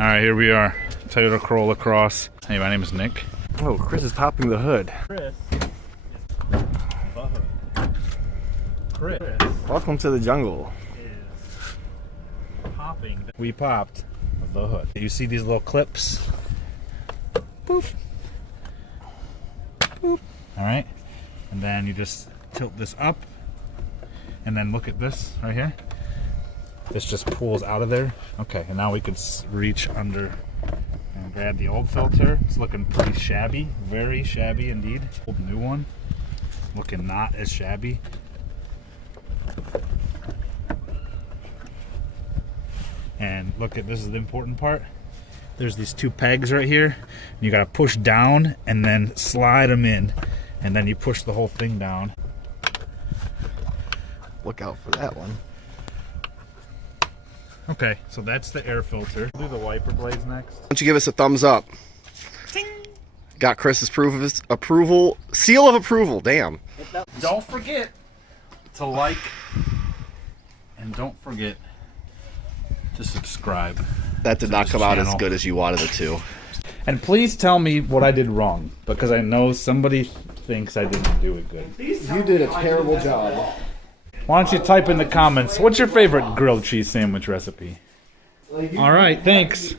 All right, here we are. Toyota Corolla Cross. Hey, my name is Nick. Oh, Chris is popping the hood. Chris Welcome to the jungle. is popping. We popped the hood. You see these little clips? Poof. Boop. All right, and then you just tilt this up, and then look at this right here. This just pulls out of there. Okay, and now we could reach under and grab the old filter. It's looking pretty shabby, very shabby indeed. Old new one, looking not as shabby. And look at, this is the important part. There's these two pegs right here. You gotta push down and then slide them in, and then you push the whole thing down. Look out for that one. Okay, so that's the air filter. Do the wiper blades next. Why don't you give us a thumbs up? Ting. Got Chris's proof of his approval, seal of approval. Damn. Don't forget to like, and don't forget to subscribe. That did not come out as good as you wanted it to. And please tell me what I did wrong, because I know somebody thinks I didn't do it good. You did a terrible job. Why don't you type in the comments, what's your favorite grilled cheese sandwich recipe? All right, thanks.